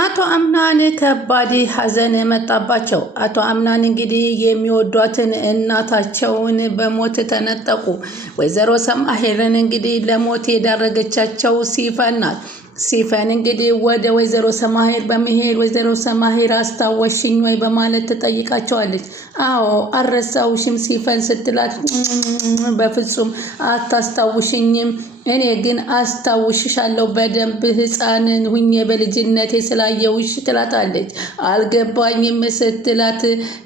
አቶ አምናን ከባድ ሐዘን መጣባቸው። አቶ አምናን እንግዲህ የሚወዷትን እናታቸውን በሞት ተነጠቁ። ወይዘሮ ሰማሄርን እንግዲህ ለሞት የዳረገቻቸው ሲፈን ናት። ሲፈን እንግዲህ ወደ ወይዘሮ ሰማሄር በመሄድ ወይዘሮ ሰማሄር አስታወሽኝ ወይ በማለት ትጠይቃቸዋለች። አዎ አልረሳውሽም ሲፈን ስትላት በፍጹም አታስታውሽኝም፣ እኔ ግን አስታውሽሻለሁ በደንብ ሕፃንን ሁኜ በልጅነቴ ስላየውሽ ትላታለች። አልገባኝም ስትላት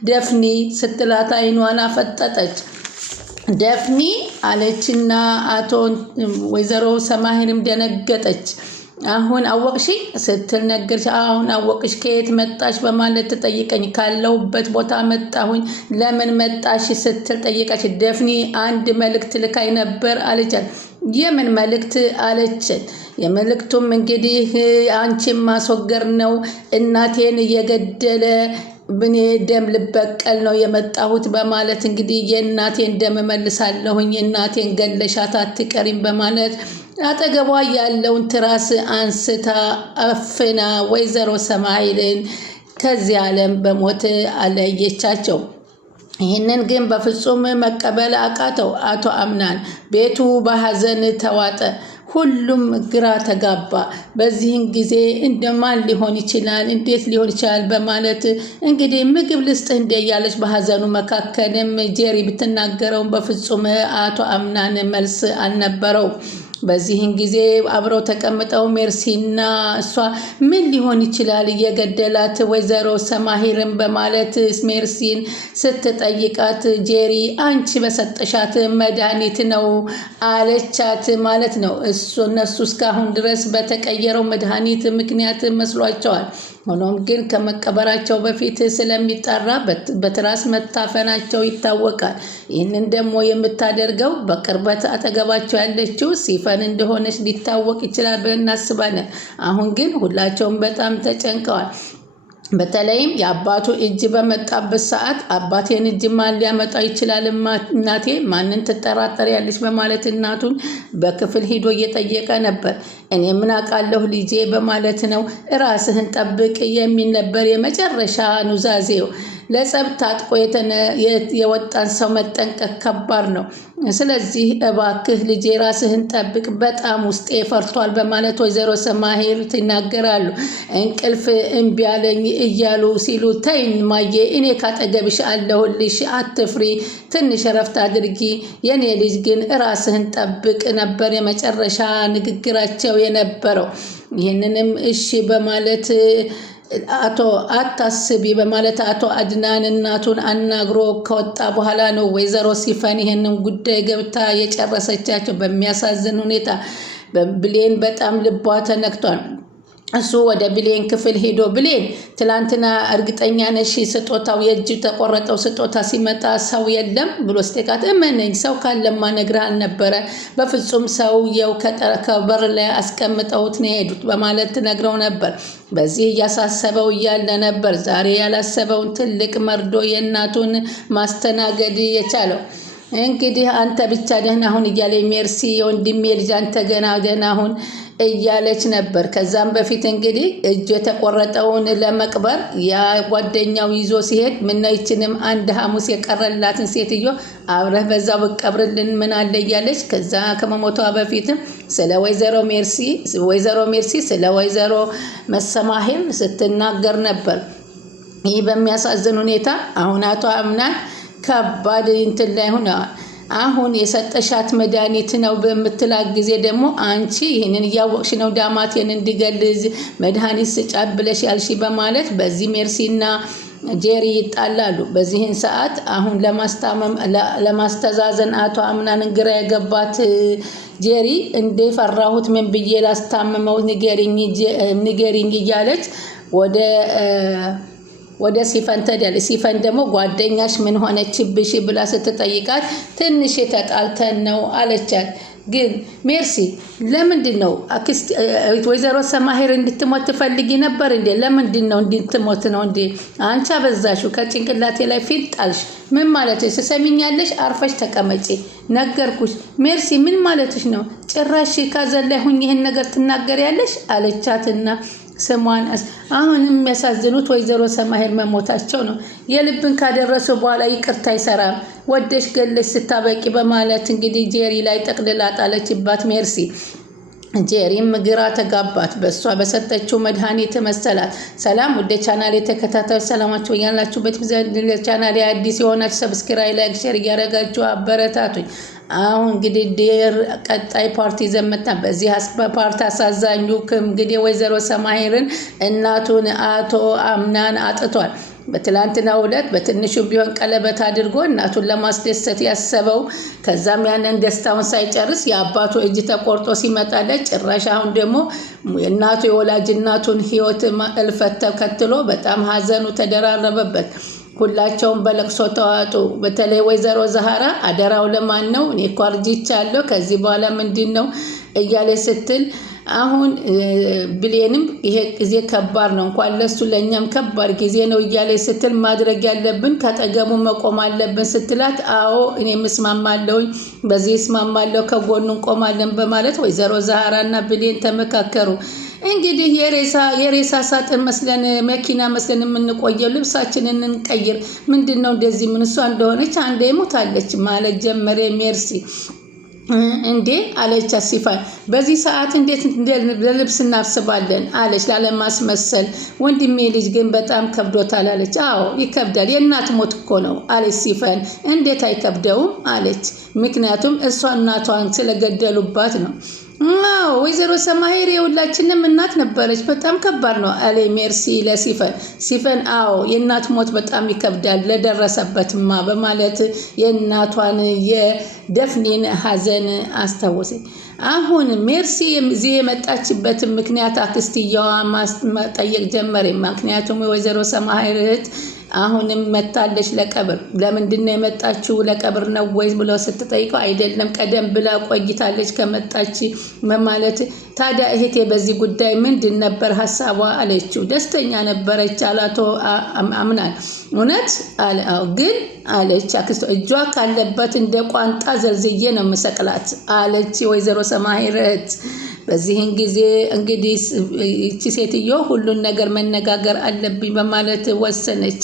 ደፍኒ ስትላት አይኗን አፈጠጠች። ደፍኒ አለችና አቶ ወይዘሮ ሰማሄርም ደነገጠች። አሁን አወቅሽ ስትል ነገርሽ። አሁን አወቅሽ ከየት መጣሽ በማለት ትጠይቀኝ። ካለሁበት ቦታ መጣሁኝ። ለምን መጣሽ ስትል ጠይቃች። ደፍኒ አንድ መልእክት ልካይ ነበር አለቻት። የምን መልእክት አለችን። የመልእክቱም እንግዲህ አንቺን ማስወገር ነው፣ እናቴን እየገደለ ብኔ ደም ልበቀል ነው የመጣሁት በማለት እንግዲህ የእናቴን ደም መልሳለሁኝ፣ እናቴን ገለሻት አትቀሪም በማለት አጠገቧ ያለውን ትራስ አንስታ አፍና ወይዘሮ ሰማይልን ከዚህ ዓለም በሞት አለየቻቸው። ይህንን ግን በፍጹም መቀበል አቃተው አቶ አምናን። ቤቱ በሐዘን ተዋጠ። ሁሉም ግራ ተጋባ። በዚህን ጊዜ እንደማን ሊሆን ይችላል፣ እንዴት ሊሆን ይችላል በማለት እንግዲህ ምግብ ልስጥህ እንደ እያለች በሐዘኑ መካከልም ጄሪ ብትናገረውም በፍጹም አቶ አምናን መልስ አልነበረው። በዚህን ጊዜ አብረው ተቀምጠው ሜርሲና እሷ ምን ሊሆን ይችላል እየገደላት ወይዘሮ ሰማሄርን በማለት ሜርሲን ስትጠይቃት ጄሪ አንቺ በሰጠሻት መድኃኒት ነው አለቻት ማለት ነው። እነሱ እስካሁን ድረስ በተቀየረው መድኃኒት ምክንያት መስሏቸዋል። ሆኖም ግን ከመቀበራቸው በፊት ስለሚጠራ በትራስ መታፈናቸው ይታወቃል። ይህንን ደግሞ የምታደርገው በቅርበት አጠገባቸው ያለችው ሲፈን እንደሆነች ሊታወቅ ይችላል ብለን እናስባለን። አሁን ግን ሁላቸውም በጣም ተጨንቀዋል። በተለይም የአባቱ እጅ በመጣበት ሰዓት አባቴን እጅ ማን ሊያመጣ ይችላል? እናቴ ማንን ትጠራጠሪያለች? በማለት እናቱን በክፍል ሂዶ እየጠየቀ ነበር። እኔ ምን አውቃለሁ ልጄ በማለት ነው። ራስህን ጠብቅ የሚል ነበር የመጨረሻ ኑዛዜው። ለጸብ ታጥቆ የወጣን ሰው መጠንቀቅ ከባድ ነው። ስለዚህ እባክህ ልጄ ራስህን ጠብቅ፣ በጣም ውስጤ ፈርቷል በማለት ወይዘሮ ሰማሄር ይናገራሉ። እንቅልፍ እምቢ አለኝ እያሉ ሲሉ ተይኝ ማዬ፣ እኔ ካጠገብሽ አለሁልሽ፣ አትፍሪ፣ ትንሽ እረፍት አድርጊ፣ የኔ ልጅ ግን ራስህን ጠብቅ ነበር የመጨረሻ ንግግራቸው የነበረው። ይህንንም እሺ በማለት አቶ አታስቢ በማለት አቶ አድናን እናቱን አናግሮ ከወጣ በኋላ ነው ወይዘሮ ሲፈን ይህንን ጉዳይ ገብታ የጨረሰቻቸው። በሚያሳዝን ሁኔታ ብሌን በጣም ልቧ ተነክቷል። እሱ ወደ ብሌን ክፍል ሄዶ ብሌን ትላንትና እርግጠኛ ነሽ ስጦታው የእጅ ተቆረጠው ስጦታ ሲመጣ ሰው የለም ብሎ ስጠይቃት እመነኝ ሰው ካለማ ነግረህ አልነበረ? በፍጹም ሰውየው ከበር ላይ አስቀምጠውት ነው የሄዱት በማለት ትነግረው ነበር። በዚህ እያሳሰበው እያለ ነበር ዛሬ ያላሰበውን ትልቅ መርዶ የእናቱን ማስተናገድ የቻለው። እንግዲህ አንተ ብቻ ደህና ሁን እያለ ሜርሲ የወንድሜ ልጅ አንተ ገና ደህና ሁን እያለች ነበር። ከዛም በፊት እንግዲህ እጁ የተቆረጠውን ለመቅበር ያ ጓደኛው ይዞ ሲሄድ ምናይችንም አንድ ሐሙስ የቀረላትን ሴትዮ አብረህ በዛው ብቀብርልን ምን አለ እያለች ከዛ ከመሞቷ በፊትም ስለ ወይዘሮ ሜርሲ ስለ ወይዘሮ መሰማሄር ስትናገር ነበር። ይህ በሚያሳዝን ሁኔታ አሁን አቶ አምናን ከባድ እንትን ላይ ሆነዋል። አሁን የሰጠሻት መድኃኒት ነው በምትላት ጊዜ ደግሞ አንቺ ይህንን እያወቅሽ ነው ዳማቴን እንዲገልዝ መድኃኒት ስጫት ብለሽ ያልሽ በማለት በዚህ ሜርሲና ጄሪ ይጣላሉ። በዚህን ሰዓት አሁን ለማስተዛዘን አቶ አምናን ግራ የገባት ጄሪ እንደፈራሁት ምን ብዬ ላስታምመው ንገሪኝ እያለች ወደ ሲፈን ተደል። ሲፈን ደግሞ ጓደኛሽ ምን ሆነችብሽ ብላ ስትጠይቃት ትንሽ የተጣልተን ነው አለቻት። ግን ሜርሲ ለምንድን ነው ወይዘሮ ሰማሄር እንድትሞት ትፈልጊ ነበር እንዴ? ለምንድን ነው እንድትሞት ነው እንዴ? አንቺ አበዛሽው፣ ከጭንቅላቴ ላይ ፊት ጣልሽ። ምን ማለትሽ? ትሰሚኛለሽ? አርፈሽ ተቀመጪ፣ ነገርኩሽ። ሜርሲ ምን ማለትሽ ነው? ጭራሽ ካዘን ላይ ሁኝ ይህን ነገር ትናገሪያለሽ አለቻትና ስሟን አሁንም የሚያሳዝኑት ወይዘሮ ሰማሄር መሞታቸው ነው። የልብን ካደረሱ በኋላ ይቅርታ አይሰራም ወደሽ ገለሽ ስታበቂ በማለት እንግዲህ ጄሪ ላይ ጠቅልላ ጣለችባት ሜርሲ። ጄሪም ግራ ተጋባት። በእሷ በሰጠችው መድኃኒት መሰላት። ሰላም ወደ ቻናል የተከታታዮች ሰላማችሁ ያላችሁበት ቻናል አዲስ የሆናችሁ ሰብስክራይብ፣ ላይክ፣ ሼር እያደረጋችሁ አበረታቱኝ። አሁን እንግዲህ ዴር ቀጣይ ፓርቲ ዘመታ። በዚህ ፓርቲ አሳዛኙ እንግዲህ ወይዘሮ ሰማሄርን እናቱን አቶ አምናን አጥቷል። በትላንትናው ዕለት በትንሹ ቢሆን ቀለበት አድርጎ እናቱን ለማስደሰት ያሰበው ከዛም ያንን ደስታውን ሳይጨርስ የአባቱ እጅ ተቆርጦ ሲመጣለት ጭራሽ አሁን ደግሞ እናቱ የወላጅ እናቱን ሕይወት እልፈት ተከትሎ በጣም ሀዘኑ ተደራረበበት። ሁላቸውም በለቅሶ ተዋጡ። በተለይ ወይዘሮ ዛሃራ አደራው ለማን ነው? እኔ እኮ አርጅቻለሁ ከዚህ በኋላ ምንድን ነው እያለ ስትል አሁን ብሌንም ይሄ ጊዜ ከባድ ነው እንኳን ለሱ ለኛም ከባድ ጊዜ ነው እያለ ስትል ማድረግ ያለብን ከጠገሙ መቆም አለብን ስትላት አዎ እኔ መስማማለሁ በዚህ እስማማለሁ ከጎኑ እንቆማለን በማለት ወይዘሮ ዛሃራና ብሌን ተመካከሩ። እንግዲህ የሬሳ ሳጥን መስለን መኪና መስለን የምንቆየው ልብሳችንን እንቀይር ምንድነው እንደዚህ ምን እሷ እንደሆነች አንዴ ሞታለች ማለት ጀመረ ሜርሲ። እንዴ አለች ሲፋን። በዚህ ሰዓት እንዴት ለልብስ እናስባለን አለች ላለማስመሰል። ወንድሜ ልጅ ግን በጣም ከብዶታል አለች። አዎ ይከብዳል የእናት ሞት እኮ ነው አለች ሲፋን። እንዴት አይከብደውም አለች። ምክንያቱም እሷ እናቷን ስለገደሉባት ነው። ወይዘሮ ሰማሄር የሁላችንም እናት ነበረች በጣም ከባድ ነው አለ ሜርሲ ለሲፈን። ሲፈን አዎ የእናት ሞት በጣም ይከብዳል ለደረሰበትማ በማለት የእናቷን የደፍኔን ሀዘን አስታወሰ። አሁን ሜርሲ እዚህ የመጣችበትን ምክንያት አክስትየዋ መጠየቅ ጀመረ። ምክንያቱም የወይዘሮ ሰማሄር እህት አሁንም መታለች ለቀብር። ለምንድን ነው የመጣችው ለቀብር ነው ወይ ብለው ስትጠይቀው አይደለም ቀደም ብላ ቆይታለች ከመጣች በማለት ታዲያ እህቴ በዚህ ጉዳይ ምንድን ነበር ሀሳቧ አለችው። ደስተኛ ነበረች አላቶ አምናን። እውነት አለ። አዎ ግን አለች አክስቷ እጇ ካለበት እንደ ቋንጣ ዘልዝዬ ነው መሰቅላት አለች ወይዘሮ ሰማሄር እህት። በዚህን ጊዜ እንግዲህ እቺ ሴትዮ ሁሉን ነገር መነጋገር አለብኝ በማለት ወሰነች።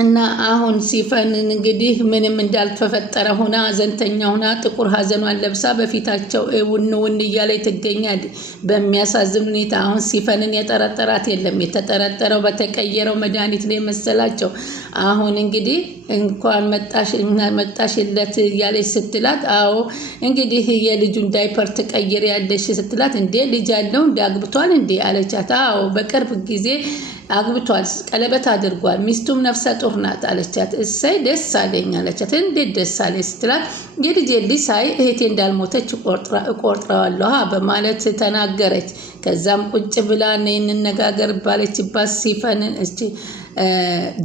እና አሁን ሲፈንን እንግዲህ ምንም እንዳልተፈጠረ ሆና ሀዘንተኛ ሆና ጥቁር ሀዘኗን ለብሳ በፊታቸው እውን እያለች ትገኛለች። በሚያሳዝን ሁኔታ አሁን ሲፈንን የጠረጠራት የለም። የተጠረጠረው በተቀየረው መድኃኒት ላይ መሰላቸው። አሁን እንግዲህ እንኳን መጣሽለት እያለች ስትላት አዎ እንግዲህ የልጁን ዳይፐር ትቀይር ያለሽ ስትላት እንዴ ልጅ አለው እንዴ አግብቷል እንዴ አለቻት። አዎ በቅርብ ጊዜ አግብቷል ቀለበት አድርጓል ሚስቱም ነፍሰ ጡር ናት አለቻት። እሰይ ደስ አለኝ አለቻት። እንዴት ደስ አለኝ ስትላት የልጄ ልጅ ሳይ እህቴ እንዳልሞተች እቆርጥረዋለሁ በማለት ተናገረች። ከዛም ቁጭ ብላ እንነጋገር ባለችባት ሲፈን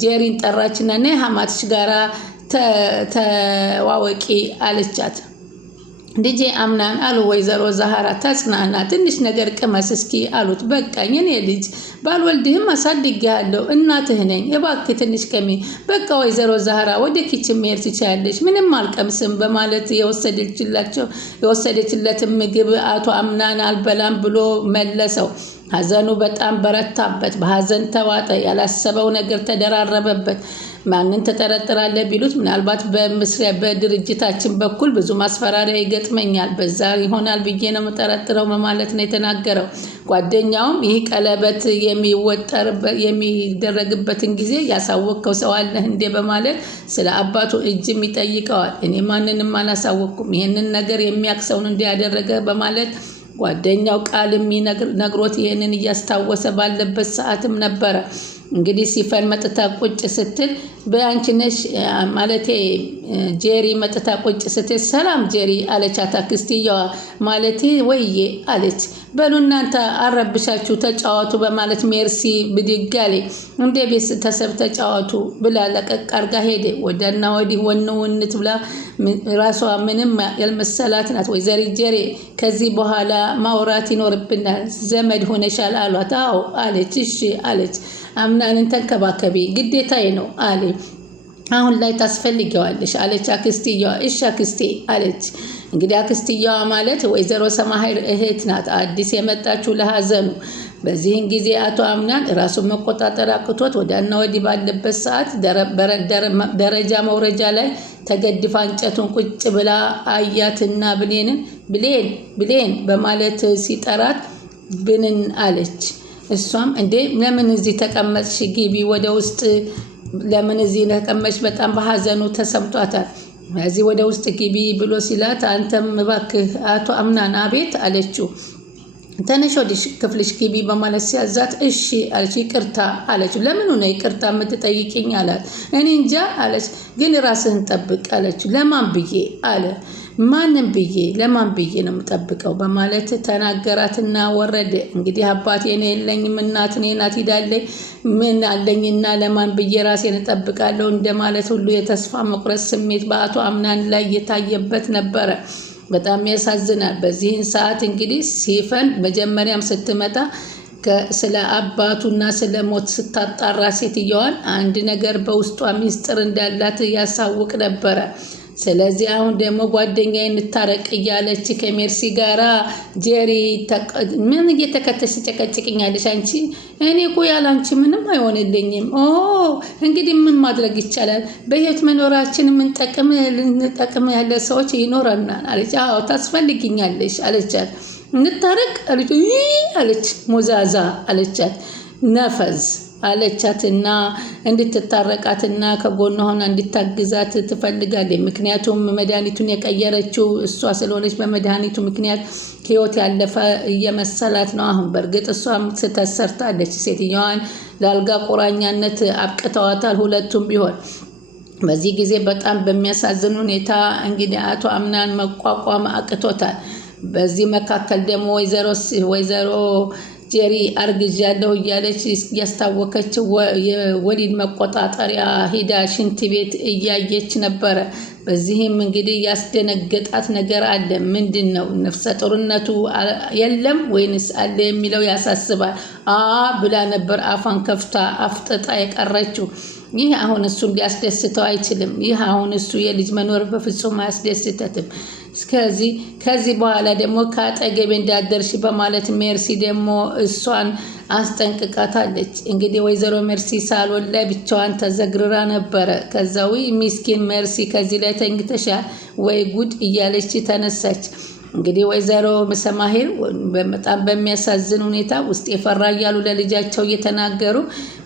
ጄሪን ጠራችና ነይ ሀማትሽ ጋራ ተዋወቂ አለቻት። ልጄ አምናን አሉ ወይዘሮ ዛሃራ ተጽናና ትንሽ ነገር ቅመስ እስኪ አሉት። በቃኝ እኔ ልጅ ባልወልድህም አሳድጌሃለሁ እናትህ ነኝ እባክህ ትንሽ ቀሚ። በቃ ወይዘሮ ዛሃራ ወደ ኪችን መሄድ ትችያለሽ ምንም አልቀምስም በማለት የወሰደችለትን ምግብ አቶ አምናን አልበላም ብሎ መለሰው። ሀዘኑ በጣም በረታበት። በሀዘን ተዋጠ። ያላሰበው ነገር ተደራረበበት። ማንን ተጠረጥራለህ ቢሉት ምናልባት በድርጅታችን በኩል ብዙ ማስፈራሪያ ይገጥመኛል በዛ ይሆናል ብዬ ነው የምጠረጥረው በማለት ነው የተናገረው። ጓደኛውም ይህ ቀለበት የሚደረግበትን ጊዜ ያሳወቅከው ሰው አለህ እንዴ በማለት ስለ አባቱ እጅም ይጠይቀዋል። እኔ ማንንም አላሳወቅኩም ይህንን ነገር የሚያክሰውን እንዲያደረገ በማለት ጓደኛው ቃል ነግሮት ይህንን እያስታወሰ ባለበት ሰዓትም ነበረ እንግዲህ ሲፈን መጥታ ቁጭ ስትል በአንቺ ነሽ ማለቴ ጄሪ መጥታ ቁጭ ስትል ሰላም ጄሪ አለቻት አክስትየዋ። ማለቴ ወይዬ አለች። በሉ እናንተ አረብሻችሁ ተጫዋቱ በማለት ሜርሲ ብድግ አለ። እንደ ቤተሰብ ተጫዋቱ ብላ ለቀቅ አርጋ ሄደ። ወደና ወዲህ ወንውንት ብላ ራሷ ምንም ያልመሰላት ናት። ወይዘሪ ጄሪ ከዚህ በኋላ ማውራት ይኖርብናል ዘመድ ሆነሻል አሏት። አዎ አለች። እሺ አለች። አምናንን ተንከባከቢ ግዴታዬ ነው አለ። አሁን ላይ ታስፈልጊዋለሽ አለች አክስትየዋ። እሺ አክስቴ አለች። እንግዲህ አክስትየዋ ማለት ወይዘሮ ሰማሄር እህት ናት። አዲስ የመጣችው ለሀዘኑ በዚህን ጊዜ አቶ አምናን ራሱን መቆጣጠር አቅቶት ወዲያና ወዲህ ባለበት ሰዓት ደረጃ መውረጃ ላይ ተገድፋ እንጨቱን ቁጭ ብላ አያትና ብሌን በማለት ሲጠራት ብንን አለች። እሷም እንዴ ለምን እዚህ ተቀመጥሽ? ግቢ ወደ ውስጥ። ለምን እዚህ ተቀመጥሽ? በጣም በሀዘኑ ተሰምቷታል። እዚህ ወደ ውስጥ ግቢ ብሎ ሲላት አንተም እባክህ አቶ አምናን አቤት አለችው። ተነሽ ወደ ክፍልሽ ግቢ በማለት ሲያዛት እሺ አለች። ይቅርታ አለችው። ለምን ነው ይቅርታ የምትጠይቂኝ አላት። እኔ እንጃ አለች። ግን ራስህን ጠብቅ አለችው። ለማን ብዬ አለ። ማንም ብዬ ለማን ብዬ ነው የምጠብቀው በማለት ተናገራትና ወረደ። እንግዲህ አባቴ ነው የለኝም፣ እናት እኔ ናት ሂዳለኝ፣ ምን አለኝና ለማን ብዬ ራሴን እጠብቃለሁ እንደማለት ሁሉ የተስፋ መቁረጥ ስሜት በአቶ አምናን ላይ የታየበት ነበረ። በጣም ያሳዝናል። በዚህን ሰዓት እንግዲህ ሲፈን መጀመሪያም ስትመጣ ስለ አባቱና ስለ ሞት ስታጣራ ሴትየዋን አንድ ነገር በውስጧ ሚስጥር እንዳላት ያሳውቅ ነበረ። ስለዚህ አሁን ደግሞ ጓደኛዬ እንታረቅ እያለች ከሜርሲ ጋራ ጄሪ ምን እየተከተሽ ትጨቀጭቅኛለሽ አንቺ? እኔ እኮ ያላንቺ ምንም አይሆንልኝም። እንግዲህ ምን ማድረግ ይቻላል? በህይወት መኖራችን ልንጠቅም ያለ ሰዎች ይኖረናል አለች። አዎ ታስፈልጊኛለሽ አለቻት። እንታረቅ አለች። ሞዛዛ አለቻት። ነፈዝ አለቻትና እንድትታረቃትና ከጎኗ ሆና እንድታግዛት ትፈልጋለች። ምክንያቱም መድኃኒቱን የቀየረችው እሷ ስለሆነች በመድኃኒቱ ምክንያት ህይወት ያለፈ እየመሰላት ነው። አሁን በእርግጥ እሷም ስህተት ሰርታለች። ሴትየዋን ለአልጋ ቁራኛነት አብቅተዋታል ሁለቱም ቢሆን። በዚህ ጊዜ በጣም በሚያሳዝን ሁኔታ እንግዲህ አቶ አምናን መቋቋም አቅቶታል። በዚህ መካከል ደግሞ ወይዘሮ ጄሪ አርግዣለሁ እያለች እያስታወከች የወሊድ መቆጣጠሪያ ሂዳ ሽንት ቤት እያየች ነበረ። በዚህም እንግዲህ ያስደነገጣት ነገር አለ። ምንድን ነው? ነፍሰ ጡርነቱ የለም ወይንስ አለ የሚለው ያሳስባል። ብላ ነበር አፏን ከፍታ አፍጥጣ የቀረችው። ይህ አሁን እሱን ሊያስደስተው አይችልም። ይህ አሁን እሱ የልጅ መኖር በፍጹም አያስደስተትም። ከዚህ በኋላ ደግሞ ከአጠገቤ እንዳደርሽ በማለት ሜርሲ ደግሞ እሷን አስጠንቅቃታለች። እንግዲህ ወይዘሮ ሜርሲ ሳሎን ላይ ብቻዋን ተዘግርራ ነበረ። ከዛው ሚስኪን ሜርሲ ከዚህ ላይ ተኝተሻል ወይ ጉድ እያለች ተነሳች። እንግዲህ ወይዘሮ ሰማሄር በጣም በሚያሳዝን ሁኔታ ውስጥ የፈራ እያሉ ለልጃቸው እየተናገሩ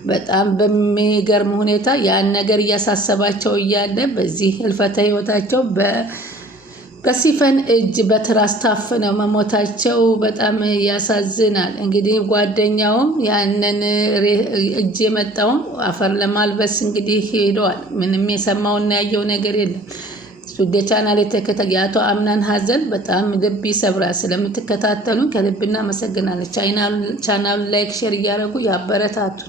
በጣም በሚገርም ሁኔታ ያን ነገር እያሳሰባቸው እያለ በዚህ ህልፈተ ህይወታቸው በሲፈን እጅ በትራስ ታፍነው መሞታቸው በጣም ያሳዝናል። እንግዲህ ጓደኛውም ያንን እጅ የመጣውን አፈር ለማልበስ እንግዲህ ሄደዋል። ምንም የሰማውና ያየው ነገር የለም። ሱዴ ቻናል የተከታተሉ የአቶ አምናን ሀዘን በጣም ልብ ይሰብራል። ስለምትከታተሉን ከልብ እናመሰግናለን። ቻናሉ ላይክ ሼር እያደረጉ ያበረታቱ።